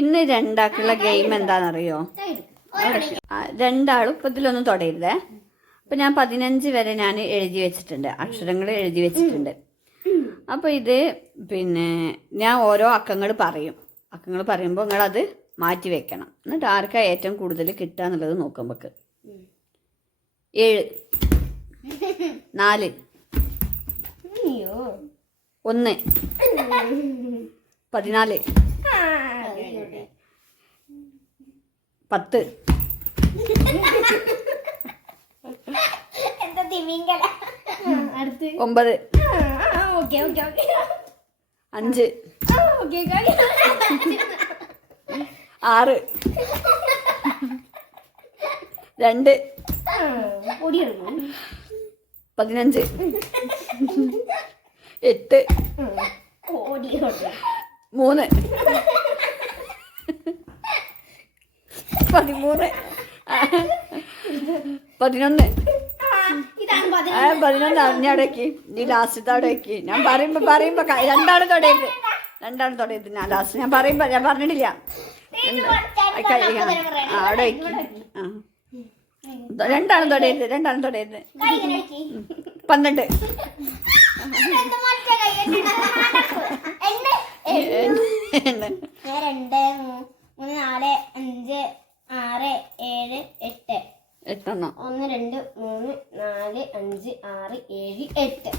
ഇന്ന് രണ്ടാക്കുള്ള ഗെയിം എന്താണെന്നറിയോ? രണ്ടാളും ഇപ്പം ഇതിലൊന്നും തൊടരുതേ. അപ്പം ഞാൻ 15 വരെ ഞാൻ എഴുതി വെച്ചിട്ടുണ്ട്, അക്ഷരങ്ങൾ എഴുതി വെച്ചിട്ടുണ്ട്. അപ്പോൾ ഇത് പിന്നെ ഞാൻ ഓരോ അക്കങ്ങൾ പറയുമ്പോൾ നിങ്ങളത് മാറ്റി വെക്കണം. എന്നിട്ട് ആർക്കാ ഏറ്റവും കൂടുതൽ കിട്ടുക എന്നുള്ളത് നോക്കുമ്പോൾ 7 4 1 14 10 9 5 6 2 15 8 3 13 11 11 അറിഞ്ഞവിടേക്ക് നീ ലാസ്റ്റത്തെ അവിടെ വെക്ക്. ഞാൻ പറയുമ്പോ രണ്ടാളും തൊടരുത്. ഞാൻ ലാസ്റ്റ് ഞാൻ പറഞ്ഞിട്ടില്ല. അവിടെ വെക്ക്. രണ്ടാളും തൊടരുത്. 12 8 1 2 3 4 5 6 7 8